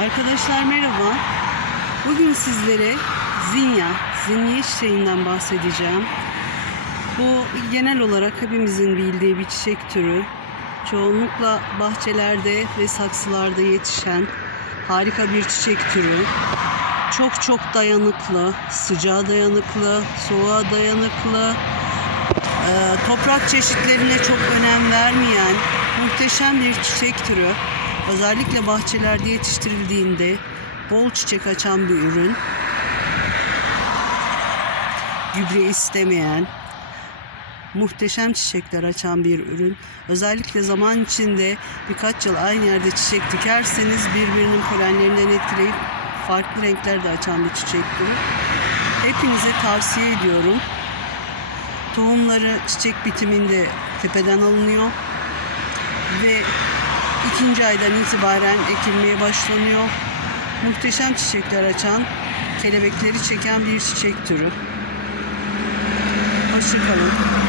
Arkadaşlar merhaba. Bugün sizlere zinya, zinniye çiçeğinden bahsedeceğim. Bu genel olarak hepimizin bildiği bir çiçek türü. Çoğunlukla bahçelerde ve saksılarda yetişen harika bir çiçek türü. Çok çok dayanıklı, sıcağa dayanıklı, soğuğa dayanıklı, e, toprak çeşitlerine çok önem vermeyen muhteşem bir çiçek türü. Özellikle bahçelerde yetiştirildiğinde bol çiçek açan bir ürün. Gübre istemeyen, muhteşem çiçekler açan bir ürün. Özellikle zaman içinde birkaç yıl aynı yerde çiçek dikerseniz birbirinin polenlerinden etkileyip farklı renklerde açan bir çiçek türü. Hepinize tavsiye ediyorum. Tohumları çiçek bitiminde tepeden alınıyor ikinci aydan itibaren ekilmeye başlanıyor. Muhteşem çiçekler açan, kelebekleri çeken bir çiçek türü. Hoşçakalın.